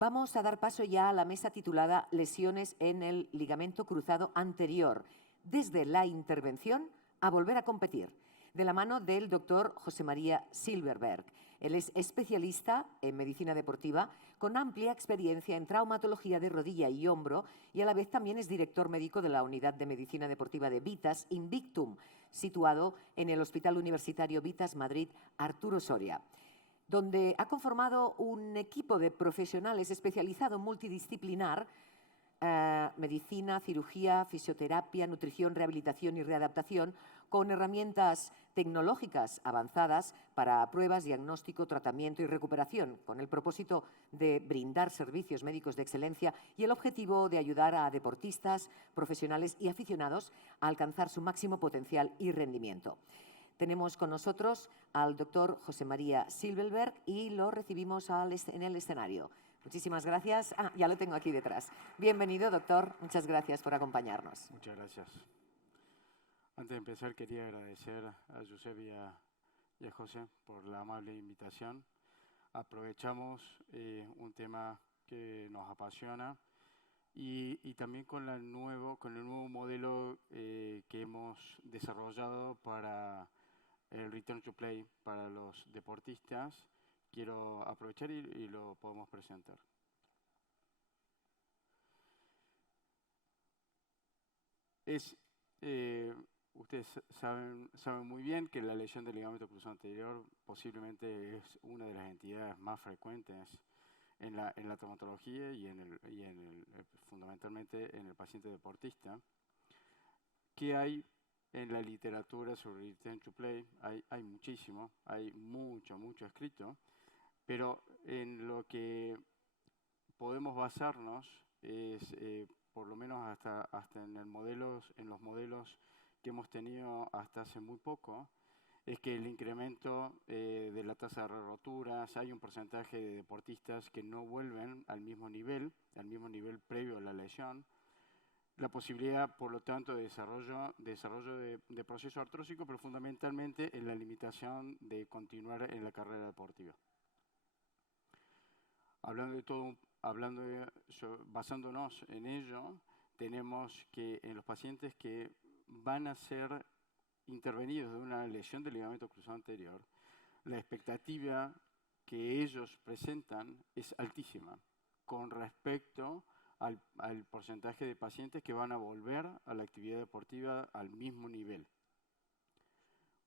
Vamos a dar paso ya a la mesa titulada Lesiones en el ligamento cruzado anterior, desde la intervención a volver a competir, de la mano del doctor José María Silverberg. Él es especialista en medicina deportiva con amplia experiencia en traumatología de rodilla y hombro y a la vez también es director médico de la Unidad de Medicina Deportiva de Vitas Invictum, situado en el Hospital Universitario Vitas Madrid Arturo Soria, donde ha conformado un equipo de profesionales especializado multidisciplinar, medicina, cirugía, fisioterapia, nutrición, rehabilitación y readaptación, con herramientas tecnológicas avanzadas para pruebas, diagnóstico, tratamiento y recuperación, con el propósito de brindar servicios médicos de excelencia y el objetivo de ayudar a deportistas, profesionales y aficionados a alcanzar su máximo potencial y rendimiento. Tenemos con nosotros al doctor José María Silverberg y lo recibimos en el escenario. Muchísimas gracias. Ya lo tengo aquí detrás. Bienvenido, doctor. Muchas gracias por acompañarnos. Muchas gracias. Antes de empezar, quería agradecer a Josep y a José por la amable invitación. Aprovechamos un tema que nos apasiona y también con el nuevo modelo que hemos desarrollado para el Return to Play para los deportistas. Quiero aprovechar y lo podemos presentar. Ustedes saben muy bien que la lesión del ligamento cruzado anterior posiblemente es una de las entidades más frecuentes en la traumatología y fundamentalmente en el paciente deportista. ¿Qué hay en la literatura sobre Return to Play? Hay muchísimo, hay mucho escrito, pero en lo que podemos basarnos es, por lo menos hasta en los modelos que hemos tenido hasta hace muy poco, es que el incremento de la tasa de roturas, hay un porcentaje de deportistas que no vuelven al mismo nivel previo a la lesión. La posibilidad, por lo tanto, de desarrollo de proceso artrósico, pero fundamentalmente en la limitación de continuar en la carrera deportiva. Basándonos en ello, tenemos que en los pacientes que van a ser intervenidos de una lesión del ligamento cruzado anterior, la expectativa que ellos presentan es altísima con respecto al porcentaje de pacientes que van a volver a la actividad deportiva al mismo nivel.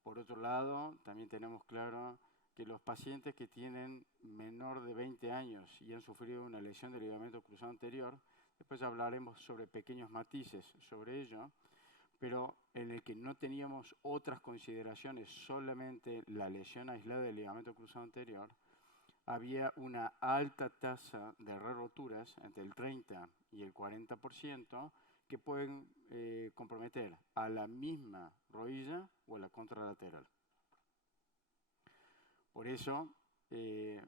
Por otro lado, también tenemos claro que los pacientes que tienen menor de 20 años y han sufrido una lesión del ligamento cruzado anterior, después hablaremos sobre pequeños matices sobre ello, pero en el que no teníamos otras consideraciones, solamente la lesión aislada del ligamento cruzado anterior, había una alta tasa de re-roturas entre el 30 y el 40% que pueden comprometer a la misma rodilla o a la contralateral. Por eso, en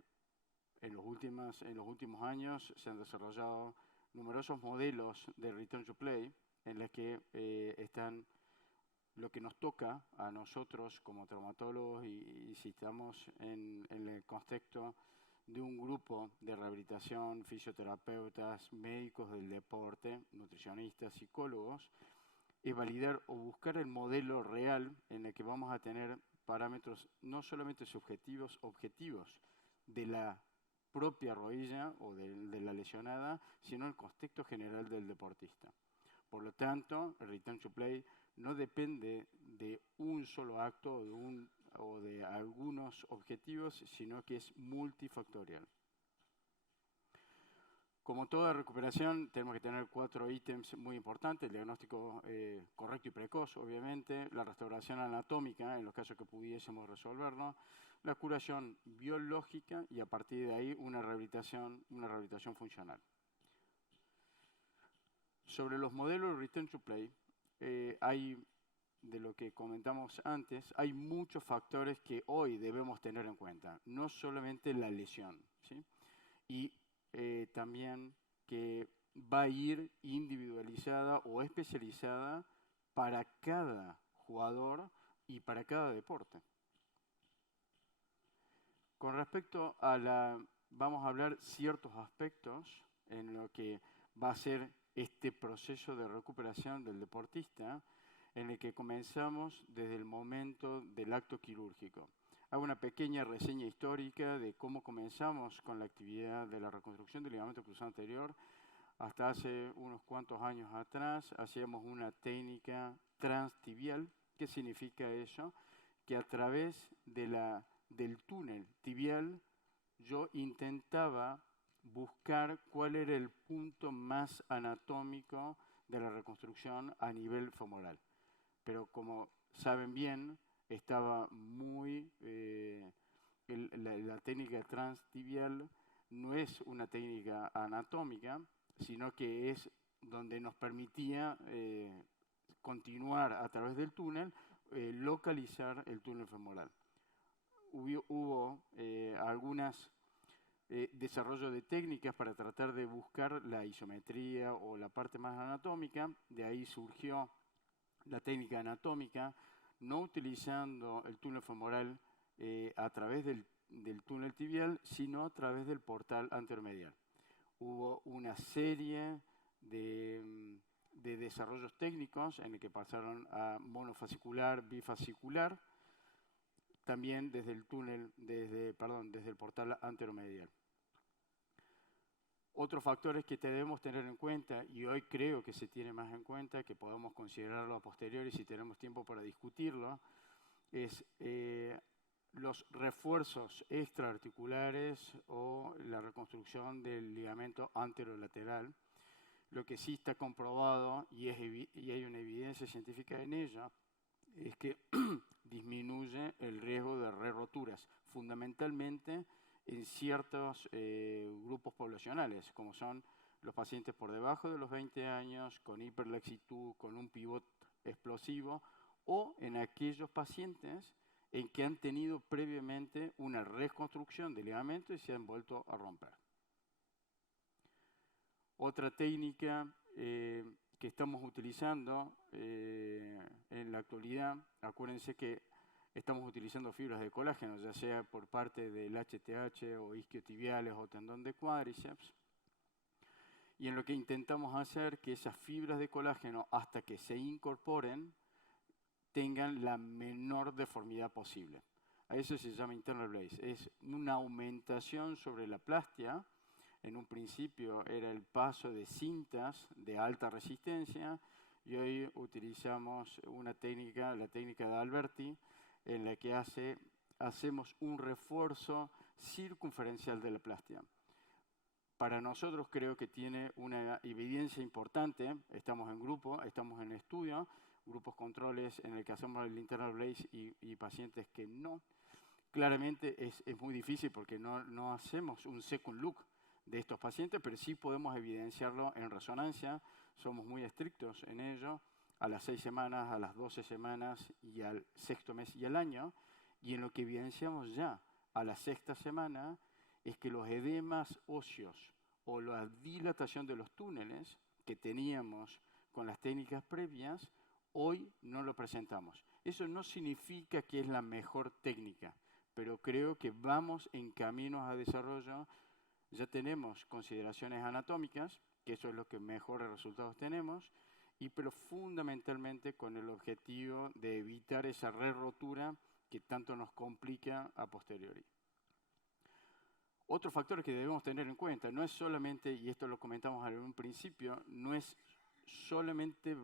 los últimos años se han desarrollado numerosos modelos de Return to Play en los que están lo que nos toca a nosotros como traumatólogos y si estamos en el contexto de un grupo de rehabilitación, fisioterapeutas, médicos del deporte, nutricionistas, psicólogos, es validar o buscar el modelo real en el que vamos a tener parámetros no solamente subjetivos, objetivos de la propia rodilla o de la lesionada, sino el contexto general del deportista. Por lo tanto, el Return to Play no depende de un solo acto o de algunos objetivos, sino que es multifactorial. Como toda recuperación, tenemos que tener 4 ítems muy importantes: el diagnóstico correcto y precoz, obviamente, la restauración anatómica, en los casos que pudiésemos resolverlo, la curación biológica y a partir de ahí una rehabilitación funcional. Sobre los modelos de Return to Play, de lo que comentamos antes, hay muchos factores que hoy debemos tener en cuenta, no solamente la lesión, ¿sí? Y también que va a ir individualizada o especializada para cada jugador y para cada deporte. Con respecto a la vamos a hablar ciertos aspectos en lo que va a ser este proceso de recuperación del deportista, en el que comenzamos desde el momento del acto quirúrgico. Hago una pequeña reseña histórica de cómo comenzamos con la actividad de la reconstrucción del ligamento cruzado anterior. Hasta hace unos cuantos años atrás hacíamos una técnica transtibial. ¿Qué significa eso? Que a través del túnel tibial yo intentaba buscar cuál era el punto más anatómico de la reconstrucción a nivel femoral. Pero como saben bien, estaba muy... la técnica transtibial no es una técnica anatómica, sino que es donde nos permitía continuar a través del túnel, localizar el túnel femoral. Hubo algunas desarrollo de técnicas para tratar de buscar la isometría o la parte más anatómica. De ahí surgió la técnica anatómica, no utilizando el túnel femoral a través del túnel tibial, sino a través del portal anteromedial. Hubo una serie de desarrollos técnicos en el que pasaron a monofascicular, bifascicular, también desde el portal anteromedial. Otros factores que debemos tener en cuenta, y hoy creo que se tiene más en cuenta, que podemos considerarlo a posteriori si tenemos tiempo para discutirlo, es los refuerzos extraarticulares o la reconstrucción del ligamento anterolateral. Lo que sí está comprobado, y hay una evidencia científica en ello, es que disminuye el riesgo de re-roturas, fundamentalmente en ciertos grupos poblacionales, como son los pacientes por debajo de los 20 años, con hiperlaxitud, con un pivot explosivo, o en aquellos pacientes en que han tenido previamente una reconstrucción del ligamento y se han vuelto a romper. Otra técnica que estamos utilizando en la actualidad, acuérdense que estamos utilizando fibras de colágeno, ya sea por parte del HTH o isquiotibiales o tendón de cuádriceps, y en lo que intentamos hacer que esas fibras de colágeno, hasta que se incorporen, tengan la menor deformidad posible. A eso se llama internal blaze. Es una aumentación sobre la plastia. En un principio era el paso de cintas de alta resistencia y hoy utilizamos una técnica, la técnica de Alberti, en la que hacemos un refuerzo circunferencial de la plastia. Para nosotros creo que tiene una evidencia importante. Estamos en grupo, estamos en estudio, grupos controles en el que hacemos el internal blaze y pacientes que no. Claramente es muy difícil porque no hacemos un second look de estos pacientes, pero sí podemos evidenciarlo en resonancia. Somos muy estrictos en ello, a las 6 semanas, a las 12 semanas y al 6º mes y al año. Y en lo que evidenciamos ya a la 6ª semana es que los edemas óseos o la dilatación de los túneles que teníamos con las técnicas previas, hoy no lo presentamos. Eso no significa que es la mejor técnica, pero creo que vamos en caminos a desarrollo. Ya tenemos consideraciones anatómicas, que eso es lo que mejores resultados tenemos, pero fundamentalmente con el objetivo de evitar esa re-rotura que tanto nos complica a posteriori. Otros factores que debemos tener en cuenta, no es solamente, y esto lo comentamos en un principio, no es solamente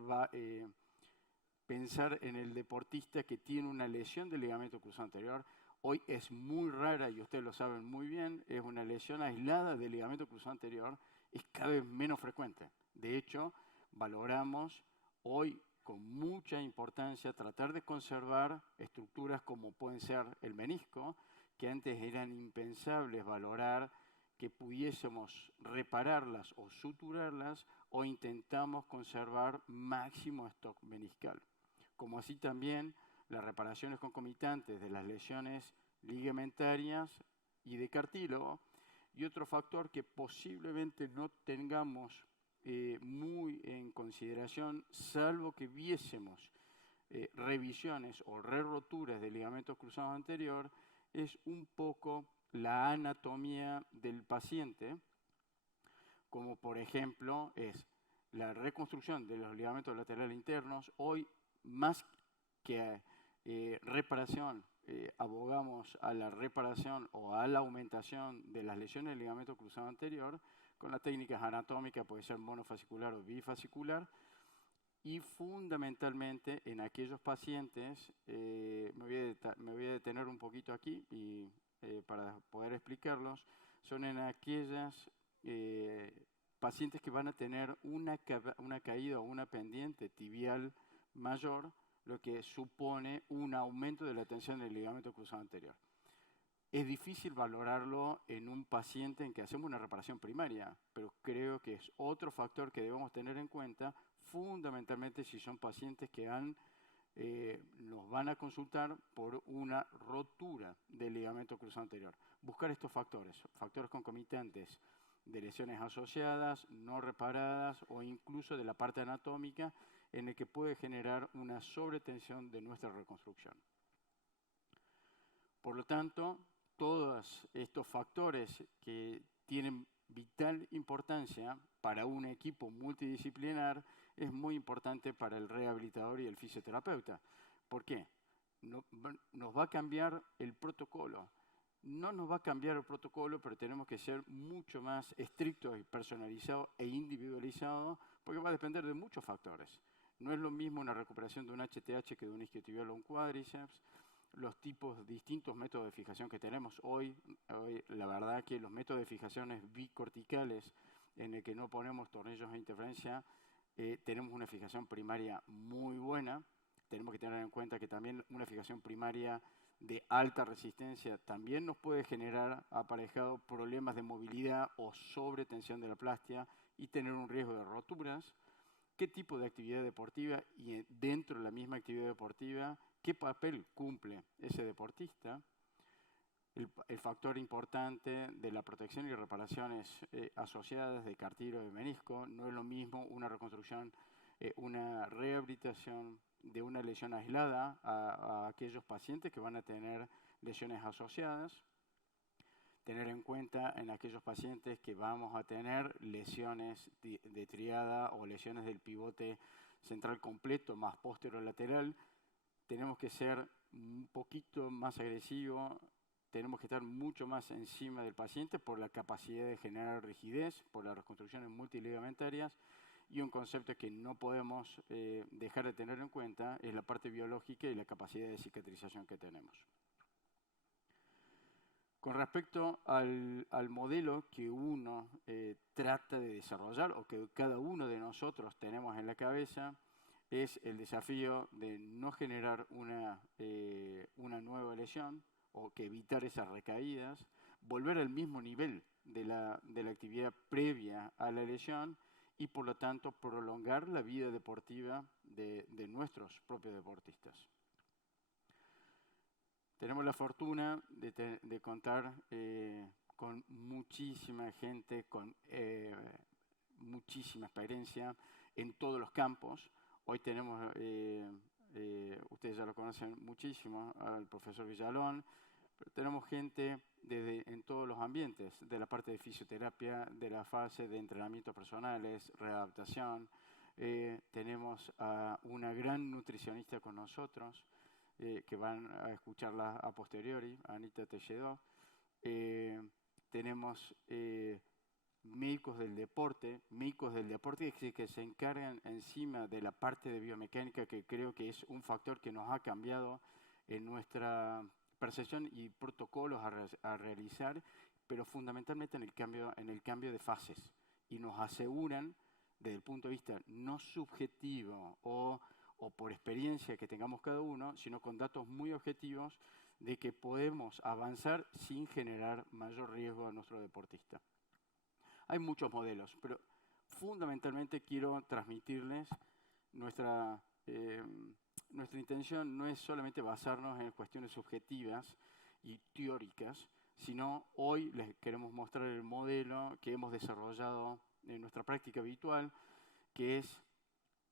pensar en el deportista que tiene una lesión del ligamento cruzado anterior. Hoy es muy rara, y ustedes lo saben muy bien, es una lesión aislada del ligamento cruzado anterior, es cada vez menos frecuente. De hecho, valoramos hoy con mucha importancia tratar de conservar estructuras como pueden ser el menisco, que antes eran impensables valorar que pudiésemos repararlas o suturarlas, o intentamos conservar máximo stock meniscal. Como así también las reparaciones concomitantes de las lesiones ligamentarias y de cartílago. Y otro factor que posiblemente no tengamos muy en consideración, salvo que viésemos revisiones o re-roturas de ligamentos cruzados anterior, es un poco la anatomía del paciente, como por ejemplo es la reconstrucción de los ligamentos laterales internos. Hoy, más que reparación, abogamos a la reparación o a la aumentación de las lesiones del ligamento cruzado anterior con las técnicas anatómicas, puede ser monofascicular o bifascicular, y fundamentalmente en aquellos pacientes, me voy a detener un poquito aquí y, para poder explicarlos, son en aquellas pacientes que van a tener una caída o una pendiente tibial mayor, lo que supone un aumento de la tensión del ligamento cruzado anterior. Es difícil valorarlo en un paciente en que hacemos una reparación primaria, pero creo que es otro factor que debemos tener en cuenta, fundamentalmente si son pacientes que nos van a consultar por una rotura del ligamento cruzado anterior. Buscar estos factores concomitantes de lesiones asociadas, no reparadas o incluso de la parte anatómica en el que puede generar una sobretensión de nuestra reconstrucción. Por lo tanto, todos estos factores que tienen vital importancia para un equipo multidisciplinar es muy importante para el rehabilitador y el fisioterapeuta. ¿Por qué? Nos va a cambiar el protocolo. No nos va a cambiar el protocolo, pero tenemos que ser mucho más estrictos y personalizados e individualizados, porque va a depender de muchos factores. No es lo mismo una recuperación de un HTH que de un isquiotibial o un cuádriceps. Los distintos métodos de fijación que tenemos hoy, la verdad que los métodos de fijaciones bicorticales en el que no ponemos tornillos de interferencia, tenemos una fijación primaria muy buena. Tenemos que tener en cuenta que también una fijación primaria de alta resistencia también nos puede generar aparejado problemas de movilidad o sobretensión de la plastia y tener un riesgo de roturas. ¿Qué tipo de actividad deportiva y dentro de la misma actividad deportiva, qué papel cumple ese deportista? El factor importante de la protección y reparaciones asociadas de cartílago y menisco. No es lo mismo una reconstrucción, una rehabilitación de una lesión aislada a aquellos pacientes que van a tener lesiones asociadas. Tener en cuenta en aquellos pacientes que vamos a tener lesiones de triada o lesiones del pivote central completo más posterolateral, tenemos que ser un poquito más agresivos, tenemos que estar mucho más encima del paciente por la capacidad de generar rigidez, por las reconstrucciones multiligamentarias, y un concepto que no podemos dejar de tener en cuenta es la parte biológica y la capacidad de cicatrización que tenemos. Con respecto al modelo que uno trata de desarrollar o que cada uno de nosotros tenemos en la cabeza, es el desafío de no generar una nueva lesión o que evitar esas recaídas, volver al mismo nivel de la actividad previa a la lesión y por lo tanto prolongar la vida deportiva de nuestros propios deportistas. Tenemos la fortuna de contar con muchísima gente, con muchísima experiencia en todos los campos. Hoy tenemos, ustedes ya lo conocen muchísimo, al profesor Villalón, pero tenemos gente en todos los ambientes, de la parte de fisioterapia, de la fase de entrenamientos personales, readaptación. Tenemos a una gran nutricionista con nosotros, que van a escucharla a posteriori, Anita Telledó. Tenemos médicos del deporte que se encargan encima de la parte de biomecánica, que creo que es un factor que nos ha cambiado en nuestra percepción y protocolos a realizar, pero fundamentalmente en el cambio de fases, y nos aseguran desde el punto de vista no subjetivo o por experiencia que tengamos cada uno, sino con datos muy objetivos de que podemos avanzar sin generar mayor riesgo a nuestro deportista. Hay muchos modelos, pero fundamentalmente quiero transmitirles nuestra intención no es solamente basarnos en cuestiones subjetivas y teóricas, sino hoy les queremos mostrar el modelo que hemos desarrollado en nuestra práctica habitual, que es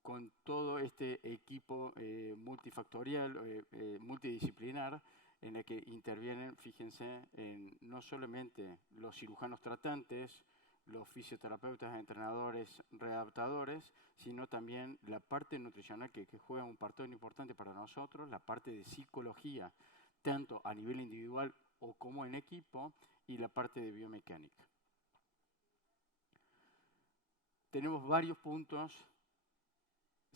con todo este equipo multifactorial, multidisciplinar, en la que intervienen, fíjense, en no solamente los cirujanos tratantes, los fisioterapeutas, entrenadores, readaptadores, sino también la parte nutricional que juega un papel importante para nosotros, la parte de psicología, tanto a nivel individual o como en equipo, y la parte de biomecánica. Tenemos varios puntos.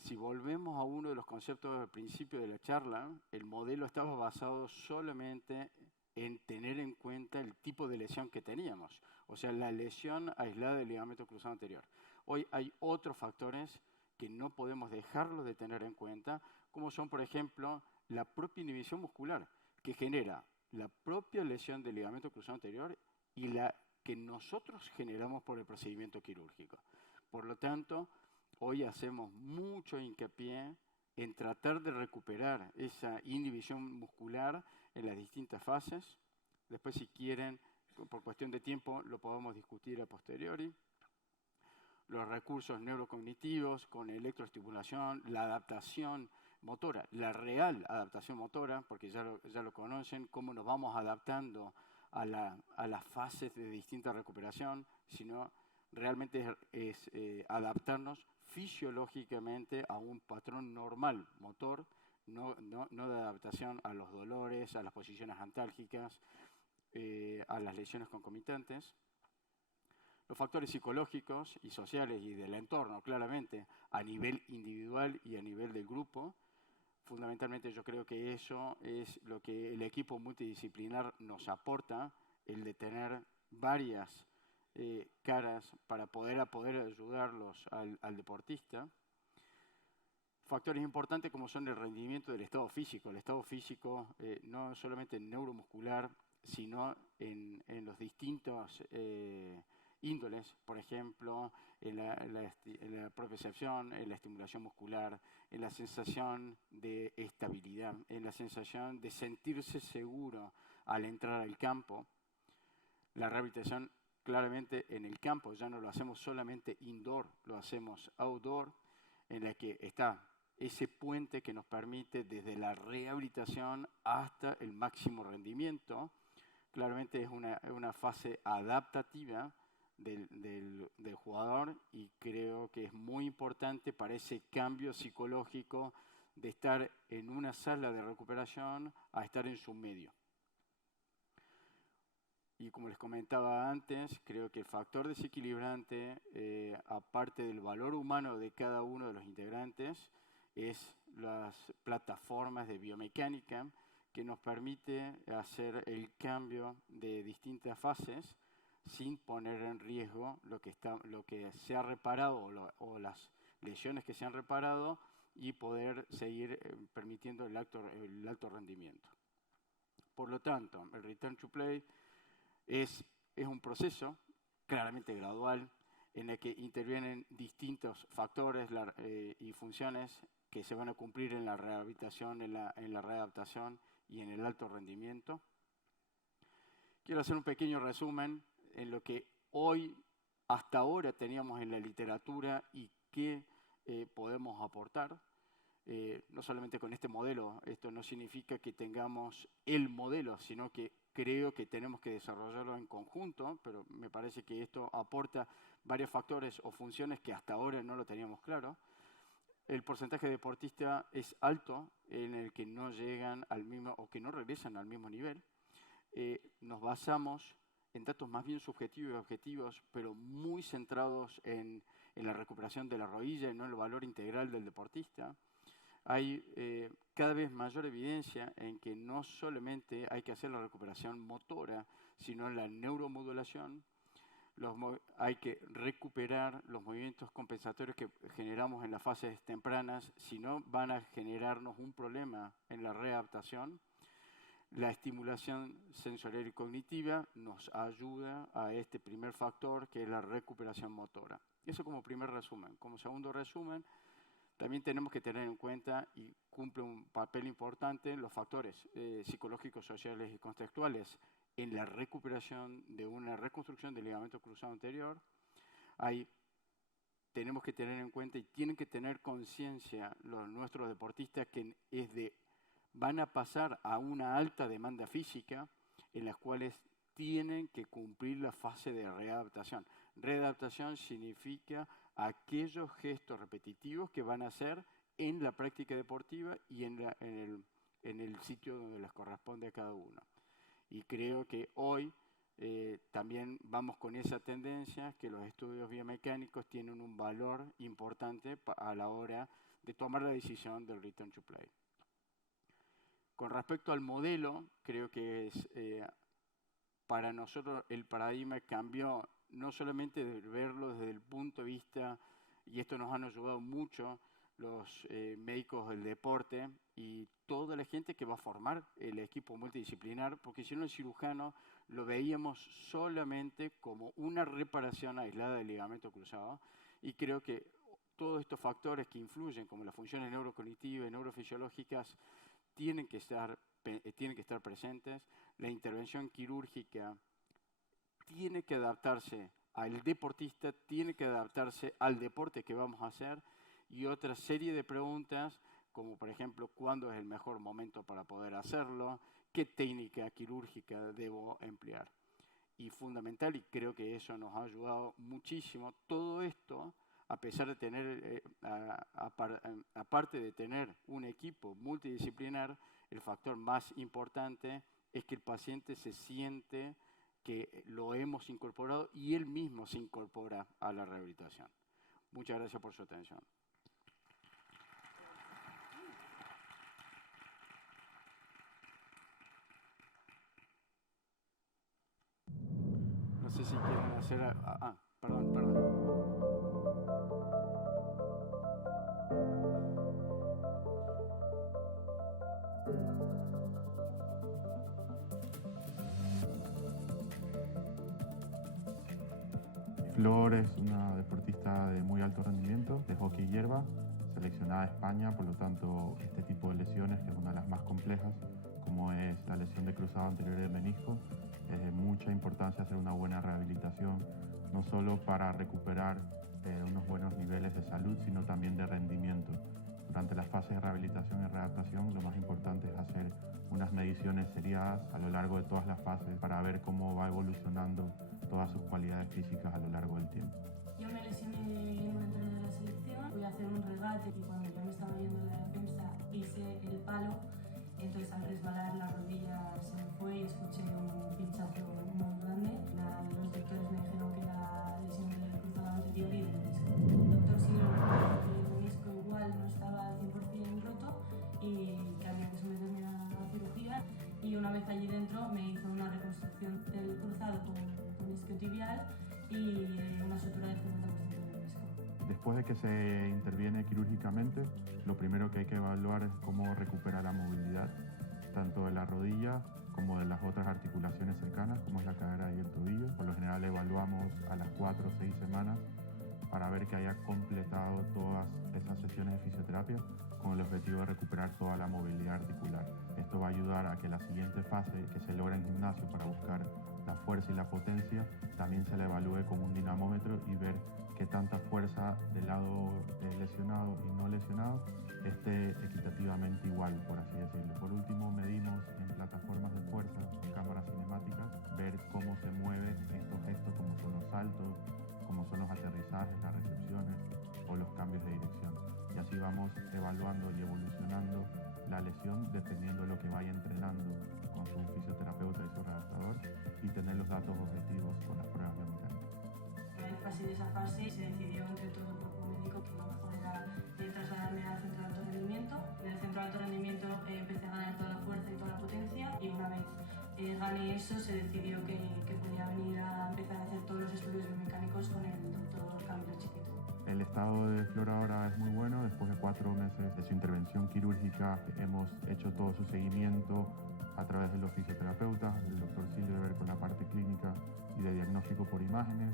Si volvemos a uno de los conceptos al principio de la charla, el modelo estaba basado solamente en tener en cuenta el tipo de lesión que teníamos, o sea, la lesión aislada del ligamento cruzado anterior. Hoy hay otros factores que no podemos dejarlo de tener en cuenta, como son, por ejemplo, la propia inhibición muscular, que genera la propia lesión del ligamento cruzado anterior y la que nosotros generamos por el procedimiento quirúrgico. Por lo tanto, hoy hacemos mucho hincapié en tratar de recuperar esa inhibición muscular en las distintas fases. Después, si quieren, por cuestión de tiempo, lo podemos discutir a posteriori. Los recursos neurocognitivos con electroestimulación, la adaptación motora, la real adaptación motora, porque ya lo conocen, cómo nos vamos adaptando a las fases de distinta recuperación, sino realmente es adaptarnos fisiológicamente a un patrón normal motor, no de adaptación a los dolores, a las posiciones antálgicas, a las lesiones concomitantes. Los factores psicológicos y sociales y del entorno, claramente, a nivel individual y a nivel del grupo. Fundamentalmente yo creo que eso es lo que el equipo multidisciplinar nos aporta, el de tener varias caras para poder ayudarlos al deportista. Factores importantes como son el rendimiento del estado físico. El estado físico no solamente neuromuscular, sino en los distintos índoles, por ejemplo, en la propiocepción, en la estimulación muscular, en la sensación de estabilidad, en la sensación de sentirse seguro al entrar al campo. La rehabilitación claramente en el campo, ya no lo hacemos solamente indoor, lo hacemos outdoor, en la que está ese puente que nos permite desde la rehabilitación hasta el máximo rendimiento. Claramente es una fase adaptativa del jugador y creo que es muy importante para ese cambio psicológico de estar en una sala de recuperación a estar en su medio. Y como les comentaba antes, creo que el factor desequilibrante, aparte del valor humano de cada uno de los integrantes, es las plataformas de biomecánica que nos permite hacer el cambio de distintas fases sin poner en riesgo lo que se ha reparado o las lesiones que se han reparado y poder seguir permitiendo el alto rendimiento. Por lo tanto, el Return to Play es un proceso claramente gradual en el que intervienen distintos factores y funciones que se van a cumplir en la rehabilitación, en la readaptación y en el alto rendimiento. Quiero hacer un pequeño resumen en lo que hoy, hasta ahora, teníamos en la literatura y qué podemos aportar. No solamente con este modelo, esto no significa que tengamos el modelo, sino que creo que tenemos que desarrollarlo en conjunto, pero me parece que esto aporta varios factores o funciones que hasta ahora no lo teníamos claro. El porcentaje de deportistas es alto en el que no llegan al mismo o que no regresan al mismo nivel. Nos basamos en datos más bien subjetivos y objetivos, pero muy centrados en la recuperación de la rodilla y no en el valor integral del deportista. Hay cada vez mayor evidencia en que no solamente hay que hacer la recuperación motora, sino la neuromodulación. Hay que recuperar los movimientos compensatorios que generamos en las fases tempranas, si no van a generarnos un problema en la readaptación. La estimulación sensorial y cognitiva nos ayuda a este primer factor, que es la recuperación motora. Eso como primer resumen. Como segundo resumen, también tenemos que tener en cuenta, y cumple un papel importante, los factores psicológicos, sociales y contextuales en la recuperación de una reconstrucción del ligamento cruzado anterior. Ahí tenemos que tener en cuenta y tienen que tener conciencia nuestros deportistas que es de van a pasar a una alta demanda física en las cuales tienen que cumplir la fase de readaptación. Readaptación significa aquellos gestos repetitivos que van a hacer en la práctica deportiva y en el sitio donde les corresponde a cada uno. Y creo que hoy también vamos con esa tendencia que los estudios biomecánicos tienen un valor importante a la hora de tomar la decisión del return to play. Con respecto al modelo, creo que para nosotros el paradigma cambió no solamente de verlo desde el punto de vista, y esto nos han ayudado mucho los médicos del deporte y toda la gente que va a formar el equipo multidisciplinar, porque si no el cirujano lo veíamos solamente como una reparación aislada del ligamento cruzado, y creo que todos estos factores que influyen, como las funciones neurocognitivas y neurofisiológicas, tienen que estar presentes. La intervención quirúrgica tiene que adaptarse al deportista, tiene que adaptarse al deporte que vamos a hacer, y otra serie de preguntas, como por ejemplo, ¿cuándo es el mejor momento para poder hacerlo? ¿Qué técnica quirúrgica debo emplear? Y fundamental, y creo que eso nos ha ayudado muchísimo, todo esto, a pesar de tener, aparte de tener un equipo multidisciplinar, el factor más importante es que el paciente se siente que lo hemos incorporado y él mismo se incorpora a la rehabilitación. Muchas gracias por su atención. No sé si quieren hacer... perdón. Flor es una deportista de muy alto rendimiento, de hockey hierba, seleccionada a España, por lo tanto este tipo de lesiones, que es una de las más complejas, como es la lesión de cruzado anterior de menisco, es de mucha importancia hacer una buena rehabilitación, no solo para recuperar unos buenos niveles de salud, sino también de rendimiento. Durante las fases de rehabilitación y readaptación, lo más importante es hacer unas mediciones seriadas a lo largo de todas las fases para ver cómo va evolucionando todas sus cualidades físicas a lo largo del tiempo. Yo me lesioné en un entreno de la selección, fui a hacer un regate y cuando yo me estaba yendo de la defensa pisé el palo, entonces al resbalar la rodilla se me fue y escuché un pinchazo muy grande. Los doctores me dijeron que era lesión del cruzado anterior y del menisco. El doctor sí lo dijo que el menisco igual no estaba al 100% roto y que había que someterme a cirugía, y una vez allí dentro me hizo una reconstrucción del cruzado con isquiotibial y una sutura del 50% del menisco. Después de que se interviene quirúrgicamente, lo primero que hay que evaluar es cómo recupera la movilidad, tanto de la rodilla como de las otras articulaciones cercanas, como es la cadera y el tobillo. Por lo general evaluamos a las 4 o 6 semanas para ver que haya completado todas esas sesiones de fisioterapia con el objetivo de recuperar toda la movilidad articular. Esto va a ayudar a que la siguiente fase que se logra en gimnasio para buscar la fuerza y la potencia también se la evalúe con un dinamómetro y ver qué tanta fuerza del lado lesionado y no lesionado esté equitativamente igual, por así decirlo. Por último, medimos en plataformas de fuerza, en cámaras cinemáticas, ver cómo se mueven estos gestos, como son los saltos, como son los aterrizajes, las recepciones o los cambios de dirección. Y así vamos evaluando y evolucionando la lesión dependiendo de lo que vaya entrenando con su fisioterapeuta y su readaptador, y tener los datos objetivos con las pruebas biomecánicas. Una vez pasé de esa fase, se decidió entre todo el cuerpo médico que lo mejor era trasladarme al centro de alto rendimiento. En el centro de alto rendimiento empecé a ganar toda la fuerza y toda la potencia, y una vez gané eso, se decidió que podía venir a empezar a hacer todos los estudios biomecánicos con el doctor Camilo Chiquito. El estado de Flor ahora es muy bueno. Después de 4 meses de su intervención quirúrgica, hemos hecho todo su seguimiento a través de los fisioterapeutas, del doctor Silverberg con la parte clínica y de diagnóstico por imágenes.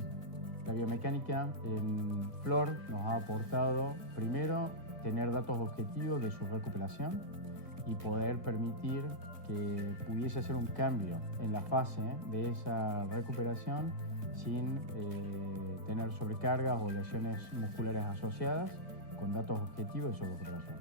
La biomecánica en Flor nos ha aportado, primero, tener datos objetivos de su recuperación y poder permitir que pudiese hacer un cambio en la fase de esa recuperación sin tener sobrecargas o lesiones musculares asociadas, con datos objetivos de su recuperación.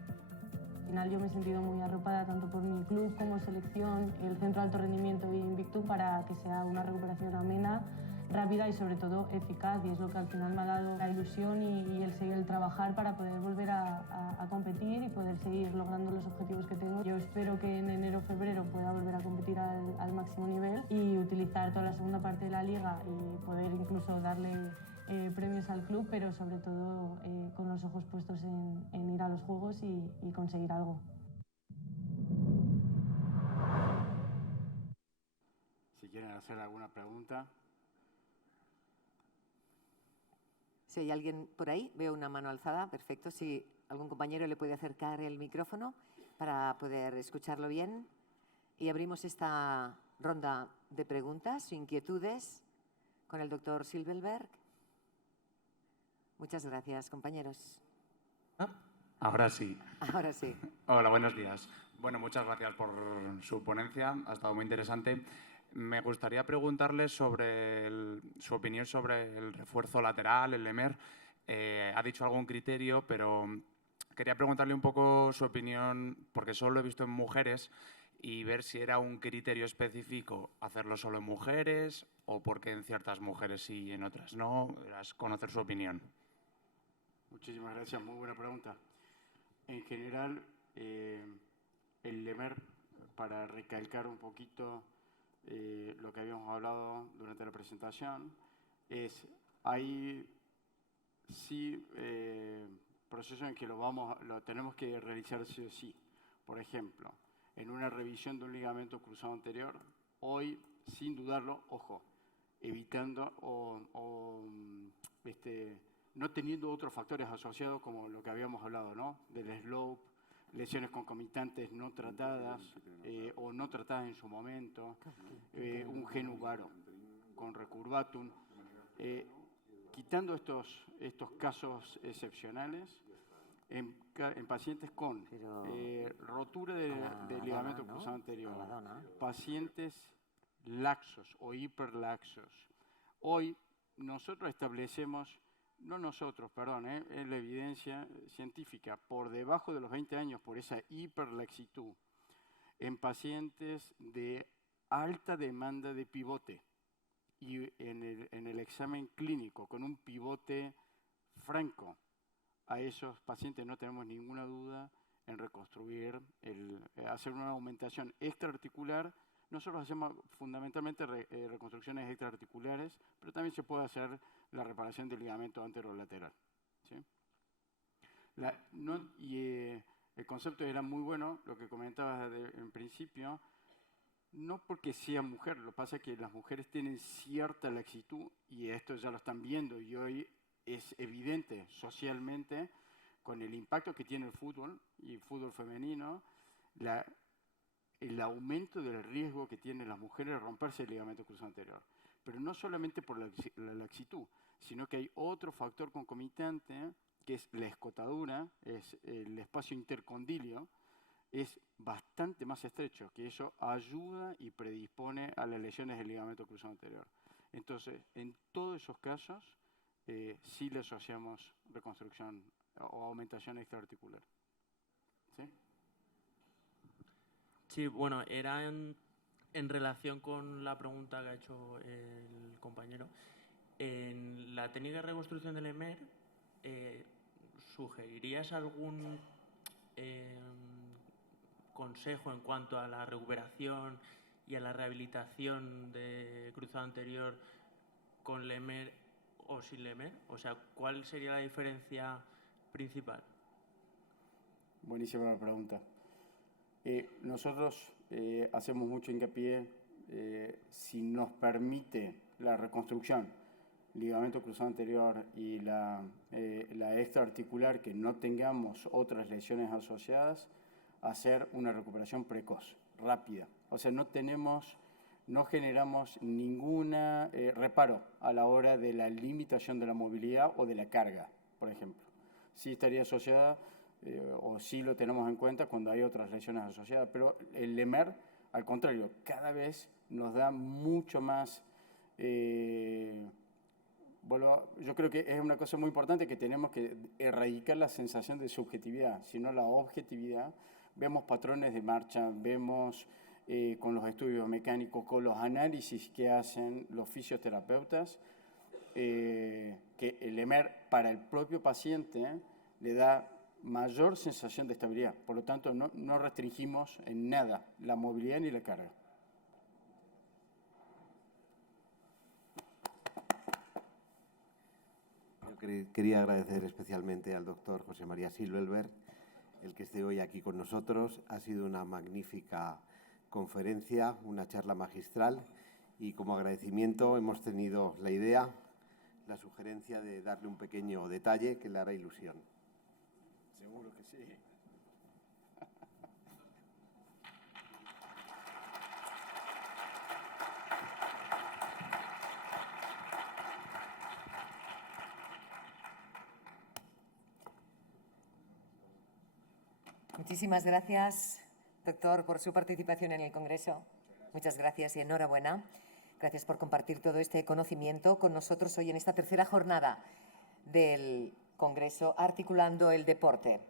final yo me he sentido muy arropada tanto por mi club como selección, el Centro de Alto Rendimiento y Invictum, para que sea una recuperación amena, rápida y sobre todo eficaz, y es lo que al final me ha dado la ilusión y el trabajar para poder volver a competir y poder seguir logrando los objetivos que tengo. Yo espero que en enero o febrero pueda volver a competir al máximo nivel y utilizar toda la segunda parte de la liga y poder incluso darle premios al club, pero sobre todo con los ojos puestos en ir a los Juegos y conseguir algo. Si quieren hacer alguna pregunta. Si hay alguien por ahí, veo una mano alzada, perfecto. Si algún compañero le puede acercar el micrófono para poder escucharlo bien. Y abrimos esta ronda de preguntas o inquietudes con el doctor Silverberg. Muchas gracias, compañeros. Ahora sí. Ahora sí. Hola, buenos días. Bueno, muchas gracias por su ponencia, ha estado muy interesante. Me gustaría preguntarle sobre su opinión sobre el refuerzo lateral, el LEMER. Ha dicho algún criterio, pero quería preguntarle un poco su opinión, porque solo lo he visto en mujeres, y ver si era un criterio específico hacerlo solo en mujeres o porque en ciertas mujeres sí y en otras no. Conocer su opinión. Muchísimas gracias, muy buena pregunta. En general, el LEMER, para recalcar un poquito lo que habíamos hablado durante la presentación, hay sí procesos en que lo tenemos que realizar sí o sí. Por ejemplo, en una revisión de un ligamento cruzado anterior, hoy, sin dudarlo, ojo, evitando no teniendo otros factores asociados como lo que habíamos hablado, ¿no? Del slope, lesiones concomitantes no tratadas o no tratadas en su momento, un genu varo con recurvatum. Quitando estos casos excepcionales, en pacientes con rotura del ligamento cruzado anterior, pacientes laxos o hiperlaxos, hoy nosotros establecemos, es la evidencia científica, por debajo de los 20 años, por esa hiperlaxitud, en pacientes de alta demanda de pivote y en el examen clínico con un pivote franco, a esos pacientes no tenemos ninguna duda en reconstruir, hacer una aumentación extraarticular. Nosotros hacemos fundamentalmente reconstrucciones extraarticulares, pero también se puede hacer la reparación del ligamento anterolateral, ¿sí? El concepto era muy bueno, lo que comentabas en principio, no porque sea mujer, lo que pasa es que las mujeres tienen cierta laxitud y esto ya lo están viendo y hoy es evidente socialmente con el impacto que tiene el fútbol y el fútbol femenino, el aumento del riesgo que tienen las mujeres de romperse el ligamento cruzado anterior. Pero no solamente por la laxitud, sino que hay otro factor concomitante, que es la escotadura, es el espacio intercondilio, es bastante más estrecho, que eso ayuda y predispone a las lesiones del ligamento cruzado anterior. Entonces, en todos esos casos, sí le asociamos reconstrucción o aumentación extraarticular. ¿Sí? Sí, bueno, era en relación con la pregunta que ha hecho el compañero. En la técnica de reconstrucción del EMER, ¿sugerirías algún consejo en cuanto a la recuperación y a la rehabilitación de cruzado anterior con LEMER o sin LEMER? O sea, ¿cuál sería la diferencia principal? Buenísima la pregunta. Nosotros hacemos mucho hincapié, si nos permite la reconstrucción, ligamento cruzado anterior y la extraarticular, que no tengamos otras lesiones asociadas, hacer una recuperación precoz, rápida. O sea, no generamos ningún reparo a la hora de la limitación de la movilidad o de la carga, por ejemplo. Sí estaría asociada, o sí lo tenemos en cuenta cuando hay otras lesiones asociadas, pero el LEMER, al contrario, cada vez nos da mucho más. Yo creo que es una cosa muy importante que tenemos que erradicar la sensación de subjetividad, sino la objetividad, vemos patrones de marcha, vemos con los estudios mecánicos, con los análisis que hacen los fisioterapeutas, que el EMER para el propio paciente le da mayor sensación de estabilidad. Por lo tanto, no restringimos en nada la movilidad ni la carga. Yo quería agradecer especialmente al doctor José María Silverberg el que esté hoy aquí con nosotros. Ha sido una magnífica conferencia, una charla magistral, y como agradecimiento hemos tenido la idea, la sugerencia de darle un pequeño detalle que le hará ilusión. Seguro que sí. Muchísimas gracias, doctor, por su participación en el Congreso. Muchas gracias y enhorabuena. Gracias por compartir todo este conocimiento con nosotros hoy en esta tercera jornada del Congreso Articulando el Deporte.